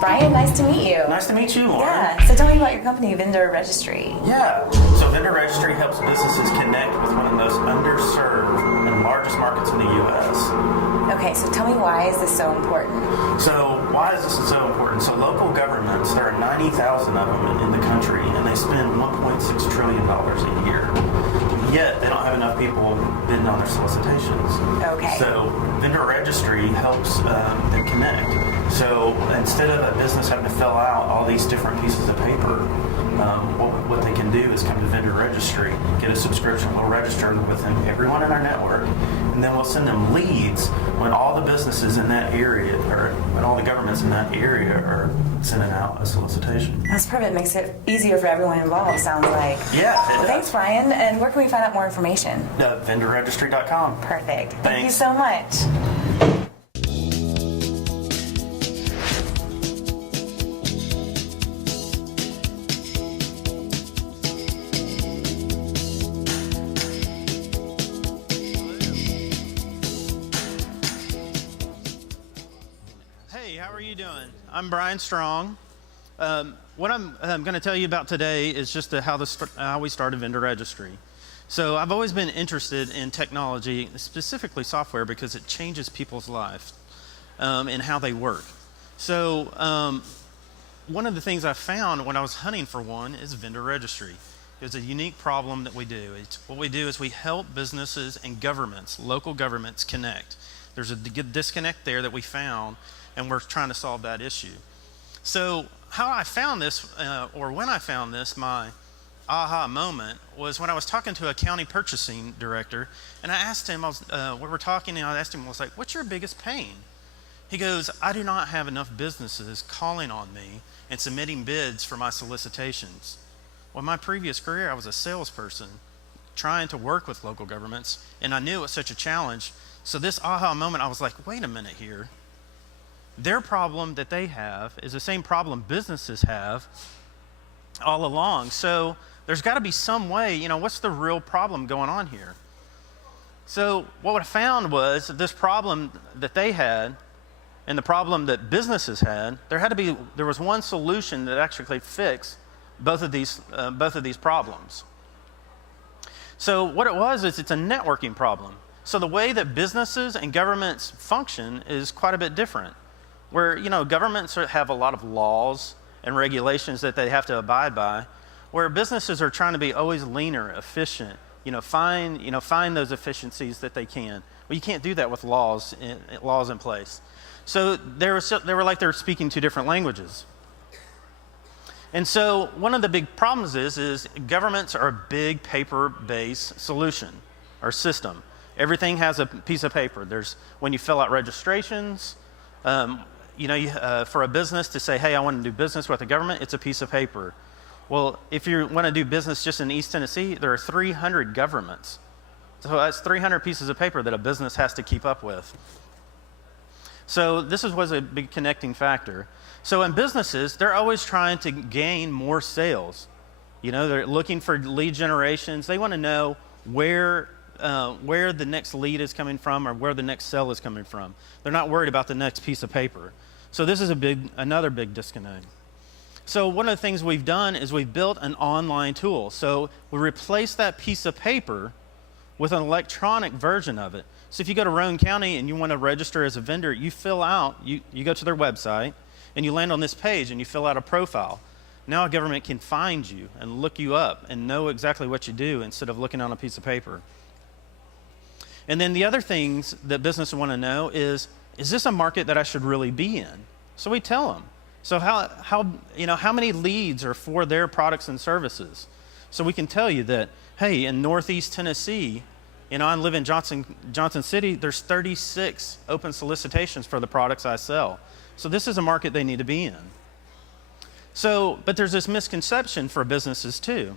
Brian, nice to meet you. Nice to meet you, Lauren. Yeah, so tell me about your company, Vendor Registry. Yeah, so Vendor Registry helps businesses connect with one of the most underserved and largest markets in the U.S. Okay, so tell me, why is this so important? So why is this so important? So local governments, there are 90,000 of them in the country, and they spend $1.6 trillion a year. Yet they don't have enough people bidding on their solicitations. Okay. So Vendor Registry helps them connect. So instead of a business having to fill out all these different pieces of paper, what they can do is come to Vendor Registry, get a subscription. We'll register with them, everyone in our network, and then we'll send them leads when all the businesses in that area, or when all the governments in that area are sending out a solicitation. That's perfect. Makes it easier for everyone involved, sounds like. Yeah, it does. Thanks, Brian. And where can we find out more information? VendorRegistry.com. Perfect. Thank Thanks. you so much. Hey, how are you doing? I'm Brian Strong. What I'm going to tell you about today is just how we started Vendor Registry. So I've always been interested in technology, specifically software, because it changes people's lives and how they work. So one of the things I found when I was hunting for one is Vendor Registry. It's a unique problem that we do. What we do is we help businesses and governments, local governments, connect. There's a disconnect there that we found, and we're trying to solve that issue. So how I found this, or when I found this, my aha moment was when I was talking to a county purchasing director, and I asked him, we were talking, and I asked him, I was like, what's your biggest pain? He goes, I do not have enough businesses calling on me and submitting bids for my solicitations. Well, in my previous career, I was a salesperson trying to work with local governments, and I knew it was such a challenge. So this aha moment, I was like, wait a minute here. Their problem that they have is the same problem businesses have all along. So there's got to be some way, what's the real problem going on here? So what I found was this problem that they had and the problem that businesses had, there was one solution that actually fixed both of these problems. So what it was is it's a networking problem. So the way that businesses and governments function is quite a bit different. Where, governments have a lot of laws and regulations that they have to abide by, where businesses are trying to be always leaner, efficient, find those efficiencies that they can. Well, you can't do that with laws in place. So they were like they were speaking two different languages. And so one of the big problems is governments are a big paper-based solution or system. Everything has a piece of paper. When you fill out registrations, for a business to say, hey, I want to do business with the government, it's a piece of paper. Well, if you want to do business just in East Tennessee, there are 300 governments. So that's 300 pieces of paper that a business has to keep up with. So this was a big connecting factor. So in businesses, they're always trying to gain more sales. They're looking for lead generations. They want to know where the next lead is coming from or where the next sale is coming from. They're not worried about the next piece of paper. So this is another big disconnect. So one of the things we've done is we've built an online tool. So we replace that piece of paper with an electronic version of it. So if you go to Roane County and you want to register as a vendor, you fill out, you go to their website and you land on this page and you fill out a profile. Now a government can find you and look you up and know exactly what you do instead of looking on a piece of paper. And then the other things that businesses want to know is this a market that I should really be in? So we tell them. So how many leads are for their products and services? So we can tell you that, hey, in Northeast Tennessee, I live in Johnson City, there's 36 open solicitations for the products I sell. So this is a market they need to be in. So, but there's this misconception for businesses too.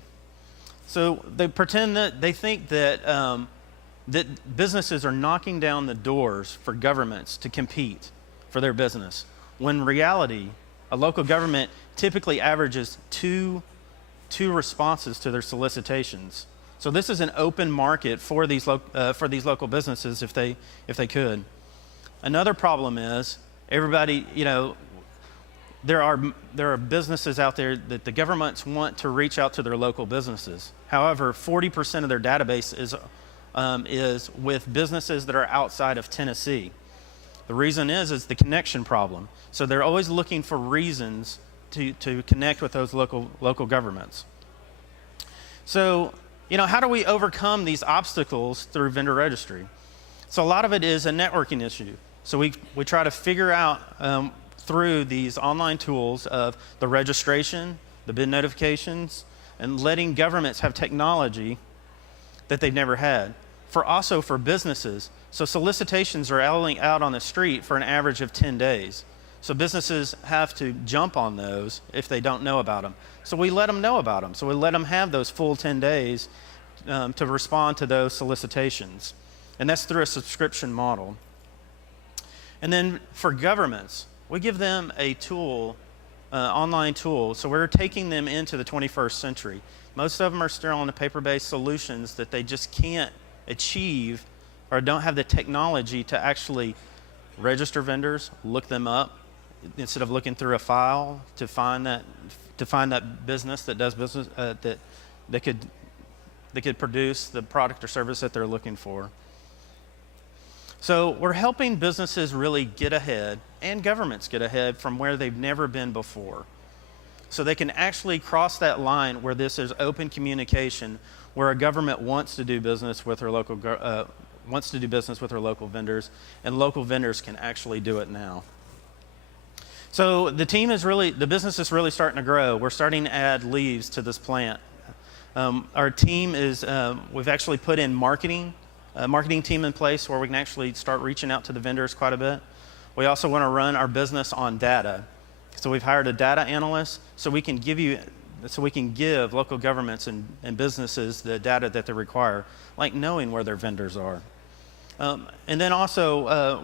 So they pretend that they think that that businesses are knocking down the doors for governments to compete for their business, when in reality, a local government typically averages two responses to their solicitations. So this is an open market for these local businesses if they could. Another problem is everybody, there are businesses out there that the governments want to reach out to their local businesses. However, 40% of their database is with businesses that are outside of Tennessee. The reason is the connection problem. So they're always looking for reasons to connect with those local governments. So, how do we overcome these obstacles through vendor registry? So a lot of it is a networking issue. So we try to figure out through these online tools of the registration, the bid notifications, and letting governments have technology that they've never had. Also for businesses. So solicitations are out on the street for an average of 10 days. So businesses have to jump on those if they don't know about them. So we let them know about them. So we let them have those full 10 days to respond to those solicitations. And that's through a subscription model. And then for governments, we give them a tool, online tool. So we're taking them into the 21st century. Most of them are still on the paper-based solutions that they just can't achieve or don't have the technology to actually register vendors, look them up, instead of looking through a file to find that business that does business that could produce the product or service that they're looking for. So we're helping businesses really get ahead and governments get ahead from where they've never been before. So they can actually cross that line where this is open communication, where a government wants to do business with their local vendors, and local vendors can actually do it now. So the business is really starting to grow. We're starting to add leaves to this plant. Our team we've actually put in a marketing team in place where we can actually start reaching out to the vendors quite a bit. We also want to run our business on data. So we've hired a data analyst so we can give local governments and businesses the data that they require, like knowing where their vendors are. And then also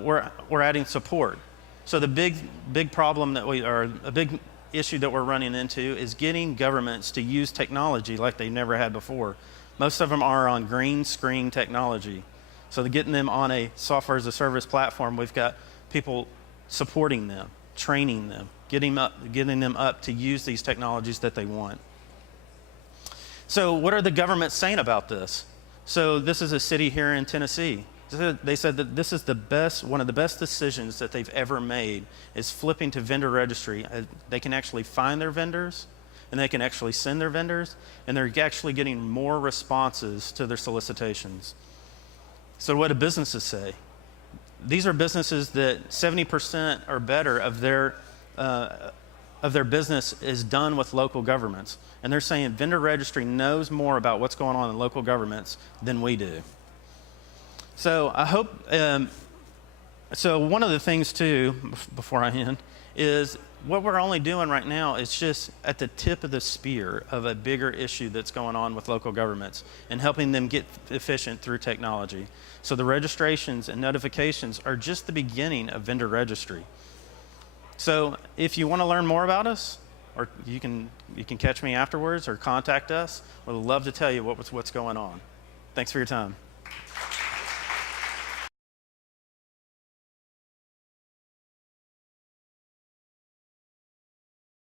we're adding support. So the big problem a big issue that we're running into is getting governments to use technology like they've never had before. Most of them are on green screen technology. So getting them on a software as a service platform, we've got people supporting them, training them, getting them up to use these technologies that they want. So what are the governments saying about this? So this is a city here in Tennessee. They said that this is one of the best decisions that they've ever made is flipping to vendor registry. They can actually find their vendors, and they can actually send their vendors, and they're actually getting more responses to their solicitations. So what do businesses say? These are businesses that 70% or better of their business is done with local governments. And they're saying vendor registry knows more about what's going on in local governments than we do. So I hope, so one of the things too, before I end, is what we're only doing right now is just at the tip of the spear of a bigger issue that's going on with local governments and helping them get efficient through technology. So the registrations and notifications are just the beginning of vendor registry. So if you want to learn more about us, or you can catch me afterwards or contact us, we'd love to tell you what's going on. Thanks for your time.